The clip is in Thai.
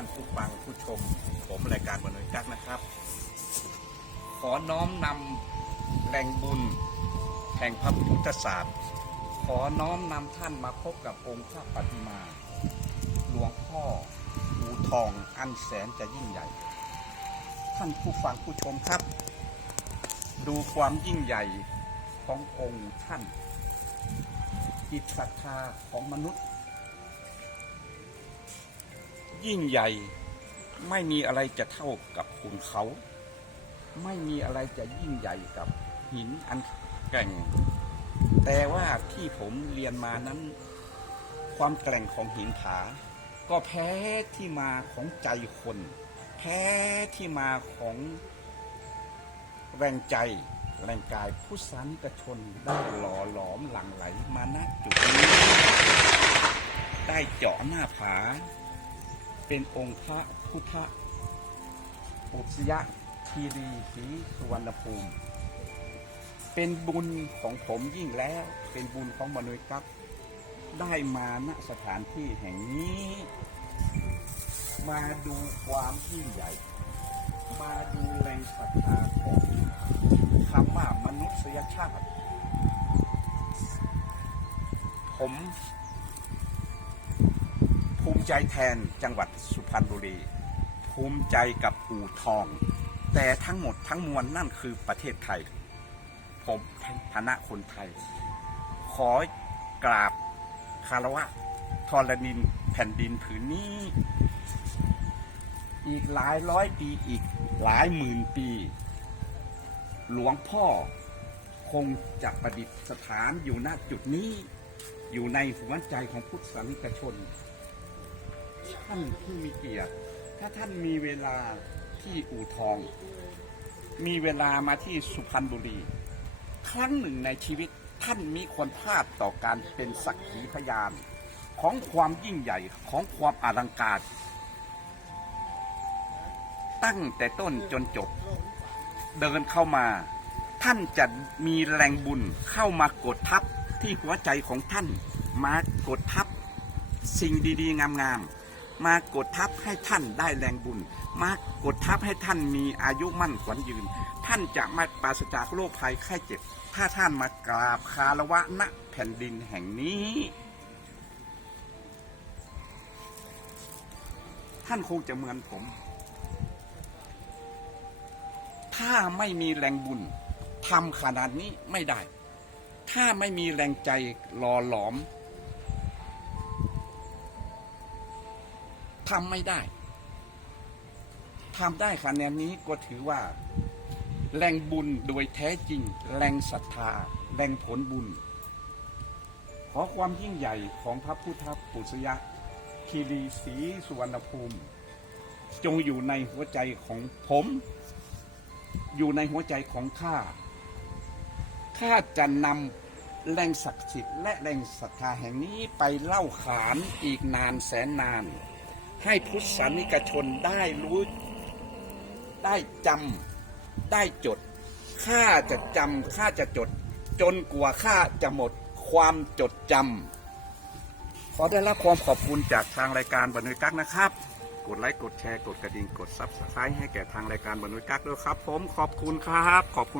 านผู้ฟังผู้ชม ผมรายการบรรณกักนะครับ ขอน้อมนำแหล่งบุญ แห่งพระพุทธศาสตร์ขอน้อมนำท่านมาพบกับองค์พระปฏิมา หลวงพ่ออูทองอันแสนจะยิ่งใหญ่ ท่านผู้ฟังผู้ชมครับ ดูความยิ่งใหญ่ขององค์ท่านจิตศรัทธาของมนุษย์ ยิ่งใหญ่ ไม่มีอะไรจะเท่ากับคุณเขา ไม่มีอะไรจะยิ่งใหญ่กับหินอันแกร่ง แต่ว่าที่ผมเรียนมานั้น ความแกร่งของหินผา ก็แพ้ที่มาของใจคน แพ้ที่มาของแรงใจแรงกายผู้สานิกชนได้หล่อหลอมหลั่งไหลมาณจุดนี้ ได้เจาะหน้าผา เป็นองค์พระพุทธอุสยคีรีศรีสุวรรณภูมิ เป็นบุญของผมยิ่งแล้ว เป็นบุญของมนุษย์ครับ ได้มาณสถานที่แห่งนี้ มาดูความยิ่งใหญ่ มาดูแรงศรัทธาของคำว่ามนุษยชาติ ผม ภูมิใจแทนจังหวัดสุพรรณบุรี ภูมิใจกับอู่ทอง แต่ทั้งหมดทั้งมวลนั่นคือประเทศไทย ผมฐานะคนไทย ขอกราบคารวะทรณินแผ่นดินผืนนี้ อีกหลายร้อยปีอีกหลายหมื่นปี หลวงพ่อคงจะประดิษฐานอยู่ณจุดนี้อยู่ในหัวใจของพุทธศาสนิกชน ท่านผู้มีเกียรติ ถ้าท่านมีเวลาที่อู่ทอง มีเวลามาที่สุพรรณบุรี ครั้งหนึ่งในชีวิตท่านมีควรพลาดต่อการเป็นสักขีพยาน ของความยิ่งใหญ่ของความอลังการ ตั้งแต่ต้นจนจบ เดินเข้ามา ท่านจะมีแรงบุญเข้ามากดทับที่หัวใจของท่านมากดทับสิ่งดี ๆ งาม ๆ มากดทับให้ท่านได้แรงบุญ มากดทับให้ท่านมีอายุมั่นขวัญยืน ท่านจะไม่ปราศจากโรคภัยไข้เจ็บ ถ้าท่านมากราบคารวะณแผ่นดินแห่งนี้ ท่านคงจะเหมือนผม ถ้าไม่มีแรงบุญทำขนาดนี้ไม่ได้ ถ้าไม่มีแรงใจหล่อหลอม ทำไม่ได้ทำได้คะแนนนี้ก็ถือว่า แรงบุญโดยแท้จริง แรงศรัทธา แรงผลบุญ ขอความยิ่งใหญ่ของพระพุทธปุษยะคีรีศรีสุวรรณภูมิ จงอยู่ในหัวใจของผม อยู่ในหัวใจของข้าข้าจะนำแรงศักดิ์สิทธิ์และแรงศรัทธาแห่งนี้ไปเล่าขานอีกนานแสนนาน ให้พุทธศาสนิกชนได้รู้ ได้จำได้จดข้าจะจำข้าจะจด จนกว่าข้าจะหมดความจดจำขอได้รับความขอบคุณจากทางรายการบรรณกักนะครับ กดไลค์กดแชร์กดกระดิ่งกดซับสไครต์ให้แก่ทางรายการบรรณกักด้วยครับ ผมขอบคุณครับ ขอบคุณ